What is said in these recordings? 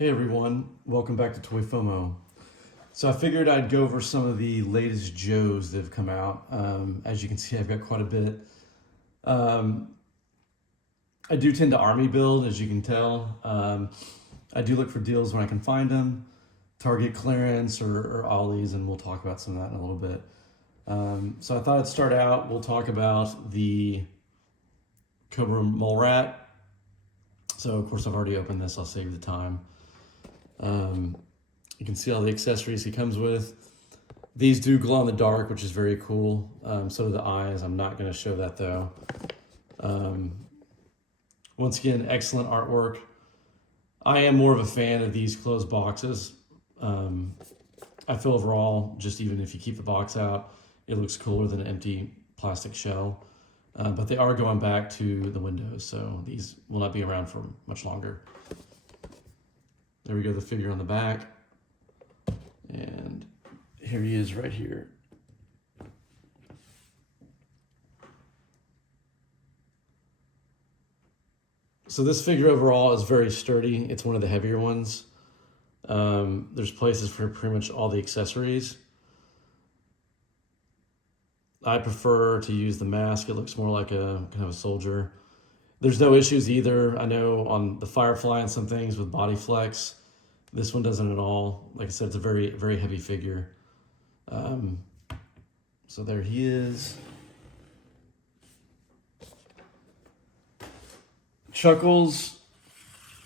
Hey everyone, welcome back to Toy FOMO. So I figured I'd go over some of the latest Joes that have come out. As you can see, I've got quite a bit. Um, I do tend to army build, as you can tell. I do look for deals when I can find them, target clearance or ollies, and we'll talk about some of that in a little bit. So I thought I'd start out, we'll talk about the Cobra Mole Rat. So of course I've already opened this, I'll save the time. You can see all the accessories he comes with. These do glow in the dark, which is very cool. So do the eyes. I'm not going to show that though. Once again, excellent artwork. I am more of a fan of these closed boxes. I feel overall, just even if you keep the box out, it looks cooler than an empty plastic shell. But they are going back to the windows, so these will not be around for much longer. There we go, the figure on the back. And here he is right here. So this figure overall is very sturdy. It's one of the heavier ones. There's places for pretty much all the accessories. I prefer to use the mask. It looks more like a kind of a soldier. There's no issues either. I know on the Firefly and some things with body flex, this one doesn't at all. Like I said, it's a very, very heavy figure. So there he is. Chuckles,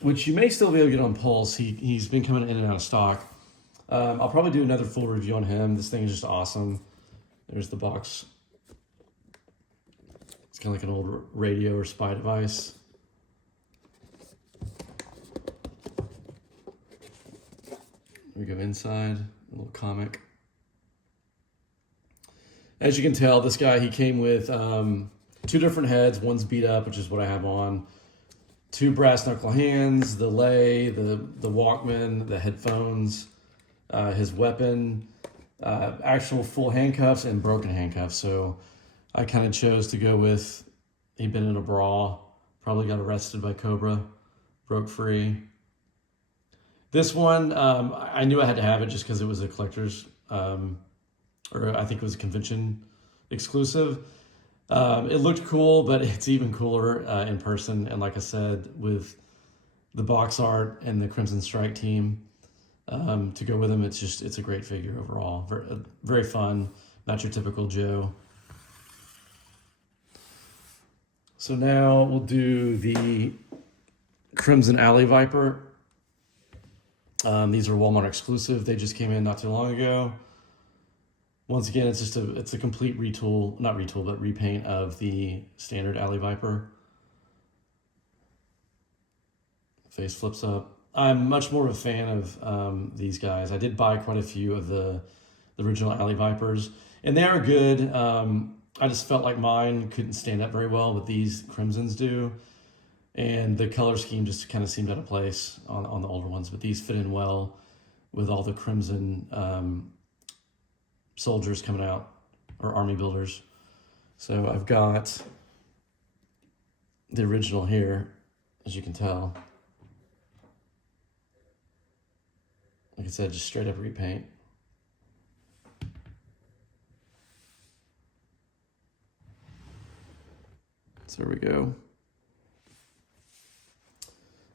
which you may still be able to get on Pulse. He's been coming in and out of stock. I'll probably do another full review on him. This thing is just awesome. There's the box. It's kind of like an old radio or spy device. We go inside, a little comic. As you can tell, this guy, he came with two different heads. One's beat up, which is what I have on. Two brass knuckle hands, the lei, the Walkman, the headphones, his weapon, actual full handcuffs and broken handcuffs. So I kind of chose to go with, he'd been in a brawl, probably got arrested by Cobra, broke free. This one, I knew I had to have it just because it was a collector's, or I think it was a convention exclusive. It looked cool, but it's even cooler in person. And like I said, with the box art and the Crimson Strike team to go with them, it's a great figure overall. Very, very fun, not your typical Joe. So now we'll do the Crimson Alley Viper. These are Walmart exclusive. They just came in not too long ago. Once again, it's a complete retool, not retool, but repaint of the standard Alley Viper. Face flips up. I'm much more of a fan of these guys. I did buy quite a few of the original Alley Vipers, and they are good. I just felt like mine couldn't stand up very well, but these Crimsons do. And the color scheme just kind of seemed out of place on the older ones, but these fit in well with all the Crimson soldiers coming out, or army builders. So I've got the original here, as you can tell. Like I said, just straight up repaint. So there we go.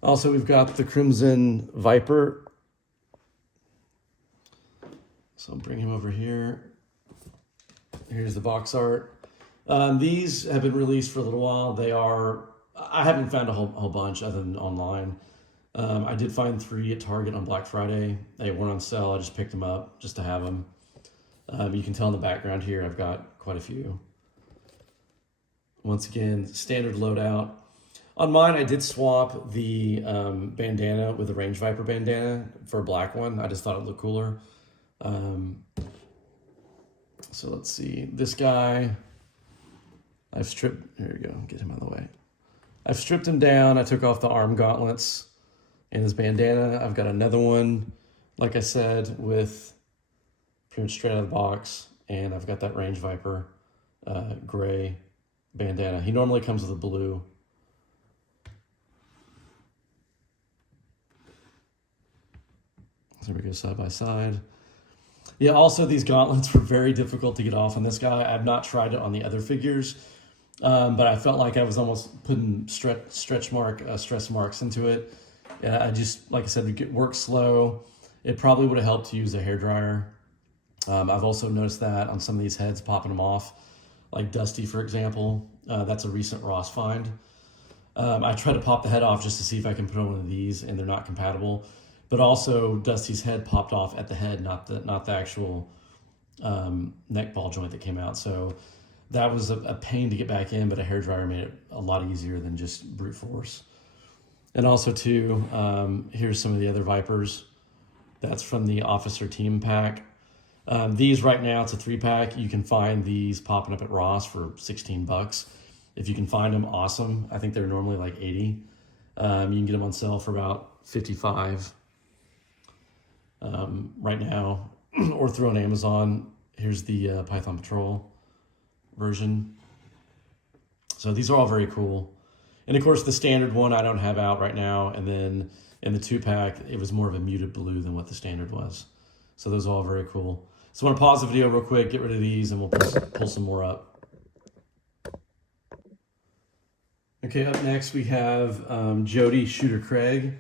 Also, we've got the Crimson Viper. So I'll bring him over here. Here's the box art. These have been released for a little while. I haven't found a whole bunch other than online. I did find 3 at Target on Black Friday. They weren't on sale. I just picked them up just to have them. You can tell in the background here, I've got quite a few. Once again, standard loadout. On mine, I did swap the bandana with the Range Viper bandana for a black one. I just thought it looked cooler. So let's see. This guy, I've stripped, here we go, get him out of the way. I've stripped him down. I took off the arm gauntlets and his bandana. I've got another one, like I said, with pretty much straight out of the box. And I've got that Range Viper gray bandana. He normally comes with a blue. There we go, side by side. Yeah, also these gauntlets were very difficult to get off on this guy. I've not tried it on the other figures, but I felt like I was almost putting stress marks into it. I just, like I said, it worked slow. It probably would have helped to use a hairdryer. I've also noticed that on some of these heads, popping them off, like Dusty, for example. That's a recent Ross find. I tried to pop the head off just to see if I can put on one of these, and they're not compatible. But also, Dusty's head popped off at the head, not the actual neck ball joint that came out. So that was a pain to get back in, but a hairdryer made it a lot easier than just brute force. And also, too, here's some of the other Vipers. That's from the Officer Team Pack. These right now, it's a 3-pack. You can find these popping up at Ross for $16. If you can find them, awesome. I think they're normally like $80. You can get them on sale for about $55 right now, or through on Amazon. Here's the Python Patrol version. So these are all very cool. And of course, the standard one I don't have out right now. And then in the 2-pack, it was more of a muted blue than what the standard was. So those are all very cool. So I want to pause the video real quick, get rid of these, and we'll pull some more up. Okay, up next we have Jodie Shooter Craig.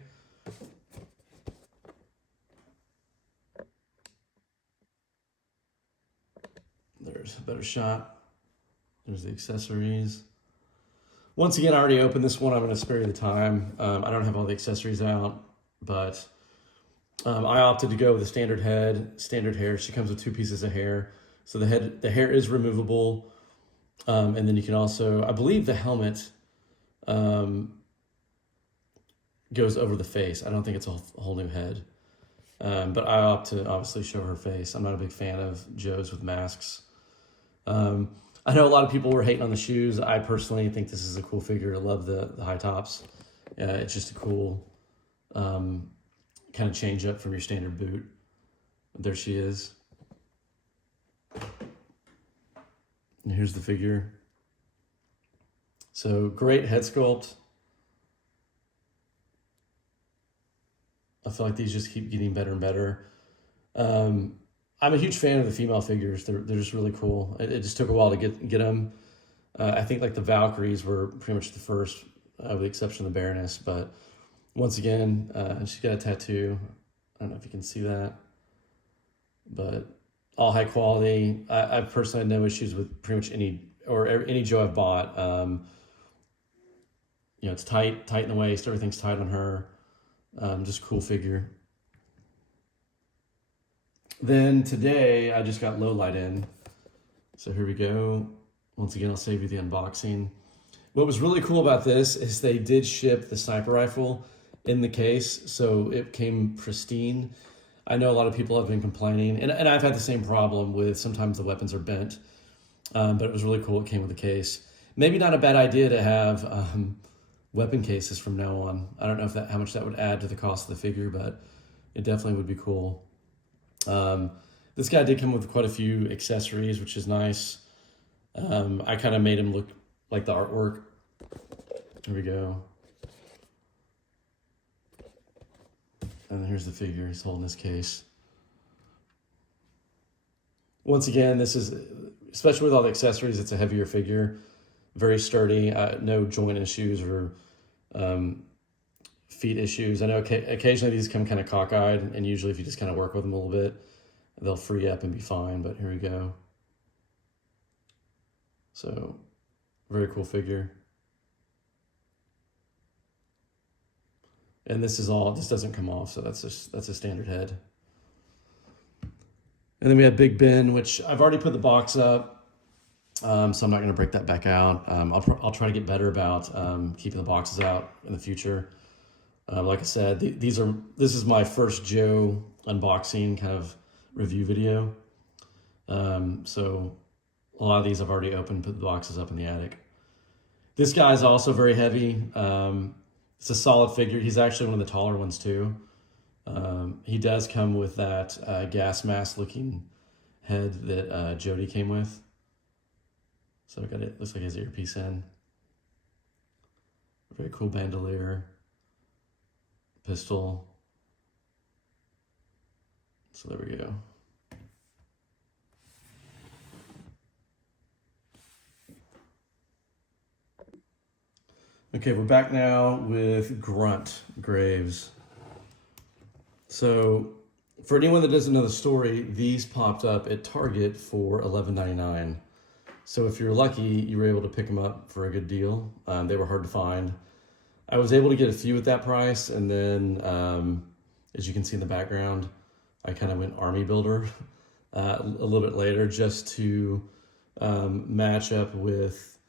There's a better shot. There's the accessories. Once again, I already opened this one. I'm going to spare you the time. I don't have all the accessories out, but I opted to go with a standard head, standard hair. She comes with 2 pieces of hair. So the hair is removable. And then you can also, I believe the helmet goes over the face. I don't think it's a whole new head. But I opt to obviously show her face. I'm not a big fan of Joes with masks. I know a lot of people were hating on the shoes. I personally think this is a cool figure. I love the high tops. It's just a cool kind of change up from your standard boot. There she is. And here's the figure. So great head sculpt. I feel like these just keep getting better and better. I'm a huge fan of the female figures. They're just really cool. It just took a while to get them. I think like the Valkyries were pretty much the first, with the exception of the Baroness. But once again, she's got a tattoo. I don't know if you can see that, but all high quality. I personally had no issues with pretty much any Joe I've bought. It's tight in the waist. Everything's tight on her. Just cool figure. Then today I just got low light in. So here we go. Once again, I'll save you the unboxing. What was really cool about this is they did ship the sniper rifle in the case, so it came pristine. I know a lot of people have been complaining, and I've had the same problem with sometimes the weapons are bent, but it was really cool it came with the case. Maybe not a bad idea to have weapon cases from now on. I don't know how much that would add to the cost of the figure, but it definitely would be cool. This guy did come with quite a few accessories, which is nice. I kind of made him look like the artwork. Here we go. And here's the figure. He's holding his case. Once again, this is, especially with all the accessories, it's a heavier figure. Very sturdy. No joint issues or feet issues. I know occasionally these come kind of cockeyed, and usually if you just kind of work with them a little bit, they'll free up and be fine. But here we go. So, very cool figure. And this doesn't come off, so that's a standard head. And then we have Big Ben, which I've already put the box up, so I'm not going to break that back out. I'll try to get better about keeping the boxes out in the future. Like I said, this is my first Joe unboxing kind of review video. So a lot of these I've already opened, put the boxes up in the attic. This guy is also very heavy. It's a solid figure. He's actually one of the taller ones too. He does come with that gas mask looking head that Jodie came with. So I got it. Looks like his earpiece in. Very cool bandolier. Pistol. So there we go. Okay, we're back now with Grunt Graves. So for anyone that doesn't know the story, these popped up at Target for $11.99. So if you're lucky, you were able to pick them up for a good deal. They were hard to find. I was able to get a few at that price, and then as you can see in the background, I kind of went army builder a little bit later just to match up with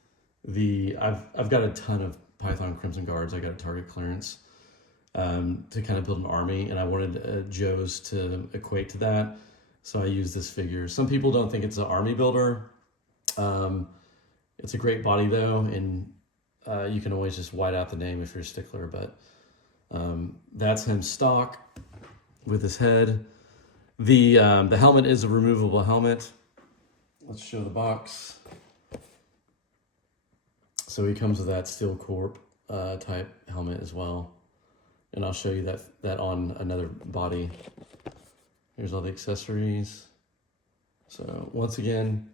the. I've got a ton of Python Crimson Guards. I got a Target clearance to kind of build an army, and I wanted Joe's to equate to that, so I used this figure. Some people don't think it's an army builder. It's a great body though, and you can always just white out the name if you're a stickler, but that's him stock with his head. The helmet is a removable helmet. Let's show the box. So he comes with that Steel Corp type helmet as well. And I'll show you that on another body. Here's all the accessories. So once again,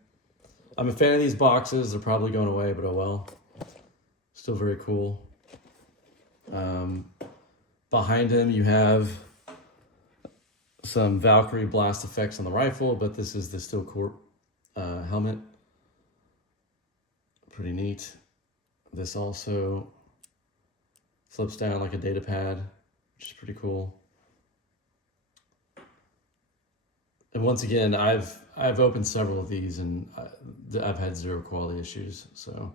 I'm a fan of these boxes. They're probably going away, but oh well. Still very cool. Behind him, you have some Valkyrie blast effects on the rifle, but this is the Steel Corp helmet. Pretty neat. This also flips down like a data pad, which is pretty cool. And once again, I've opened several of these, and I've had zero quality issues. So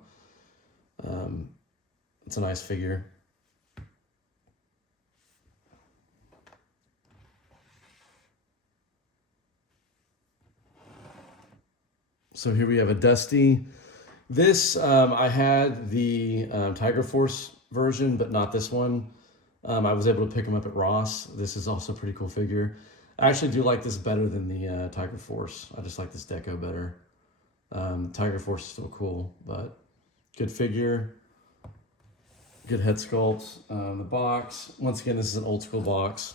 it's a nice figure. So here we have a Dusty. This, I had the Tiger Force version, but not this one. I was able to pick them up at Ross. This is also a pretty cool figure. I actually do like this better than the Tiger Force. I just like this deco better. Tiger Force is still cool, but good figure. Good head sculpt. The box. Once again, this is an old school box.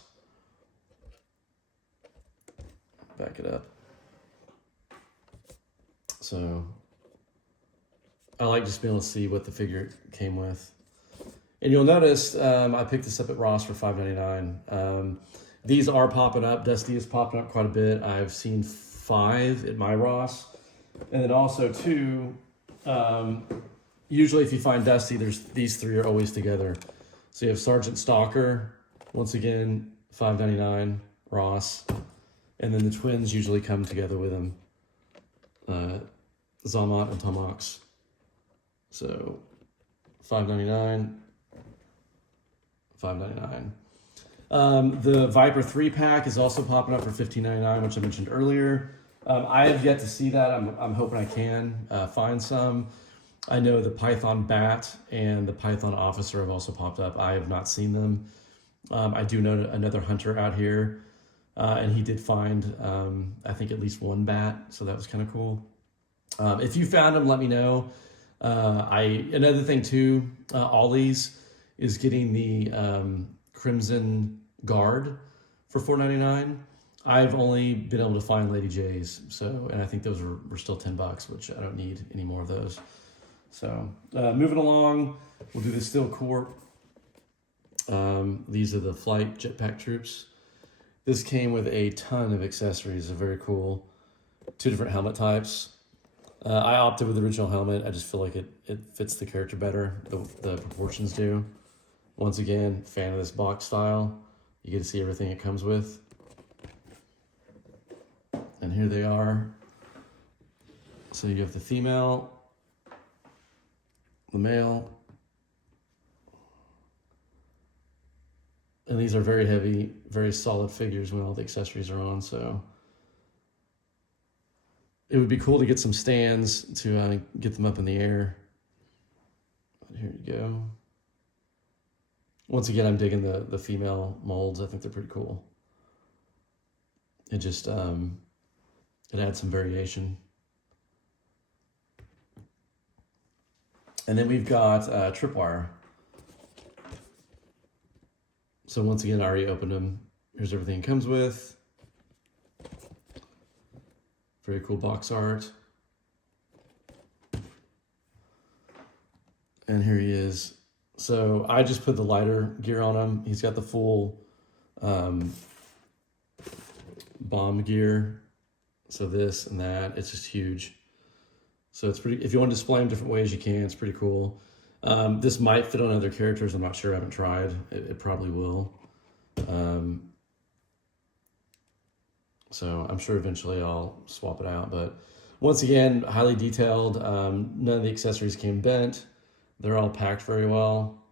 Back it up. So I like just being able to see what the figure came with. And you'll notice I picked this up at Ross for $5.99. These are popping up. Dusty is popping up quite a bit. I've seen 5 at my Ross. And then also 2, usually if you find Dusty, these 3 are always together. So you have Sergeant Stalker, once again, $5.99, Ross. And then the twins usually come together with them. Zalmat and Tomox. So $5.99, $5.99. The Viper 3-pack is also popping up for $15.99, which I mentioned earlier. I have yet to see that. I'm hoping I can find some. I know the Python Bat and the Python Officer have also popped up. I have not seen them. I do know another hunter out here, and he did find, I think, at least 1 bat, so that was kind of cool. If you found them, let me know. Another thing too, Ollie's is getting the Crimson Guard for $4.99. I've only been able to find Lady J's, and I think those were still $10, which I don't need any more of those. So moving along, we'll do the Steel Corp. These are the flight jetpack troops. This came with a ton of accessories. They're very cool. 2 different helmet types. I opted with the original helmet. I just feel like it fits the character better. The proportions do. Once again, fan of this box style. You get to see everything it comes with. And here they are. So you have the female, the male. And these are very heavy, very solid figures when all the accessories are on, so it would be cool to get some stands to get them up in the air. Here you go. Once again, I'm digging the female molds. I think they're pretty cool. It just, it adds some variation. And then we've got Tripwire. So once again, I already opened them. Here's everything it comes with. Very cool box art. And here he is. So I just put the lighter gear on him. He's got the full bomb gear. So this and that, it's just huge. So it's pretty, if you want to display them different ways, you can. It's pretty cool. This might fit on other characters. I'm not sure. I haven't tried. It probably will. So I'm sure eventually I'll swap it out. But once again, highly detailed. None of the accessories came bent. They're all packed very well.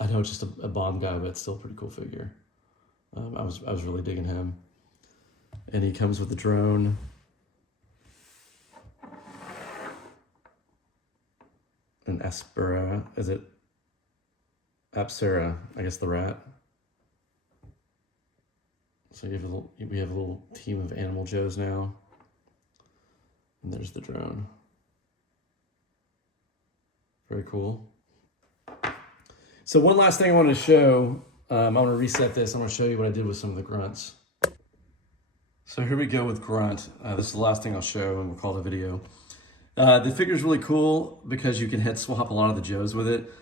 I know it's just a bomb guy, but it's still a pretty cool figure. I was really digging him. And he comes with the drone. An Aspera, is it? Apsara, I guess the rat. So we have a little team of Animal Joes now. And there's the drone. Very cool. So one last thing I want to show. I want to reset this. I want to show you what I did with some of the grunts. So here we go with Grunt. This is the last thing I'll show and we'll call it a video. The figure is really cool because you can head swap a lot of the Joes with it.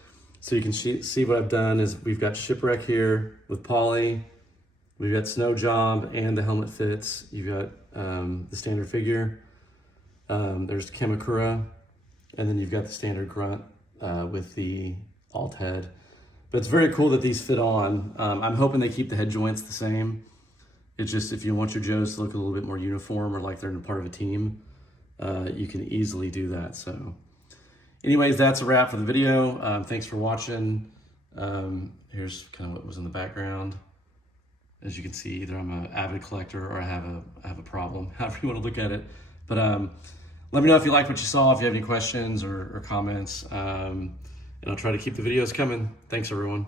So you can see what I've done is we've got Shipwreck here with Polly. We've got Snow Job and the helmet fits. You've got the standard figure. There's Kamakura. And then you've got the standard Grunt with the alt head. But it's very cool that these fit on. I'm hoping they keep the head joints the same. It's just if you want your Joes to look a little bit more uniform or like they're part of a team, you can easily do that. So anyways, that's a wrap for the video. Thanks for watching. Here's kind of what was in the background. As you can see, either I'm an avid collector or I have a problem, however you want to look at it. But let me know if you liked what you saw, if you have any questions or comments. And I'll try to keep the videos coming. Thanks, everyone.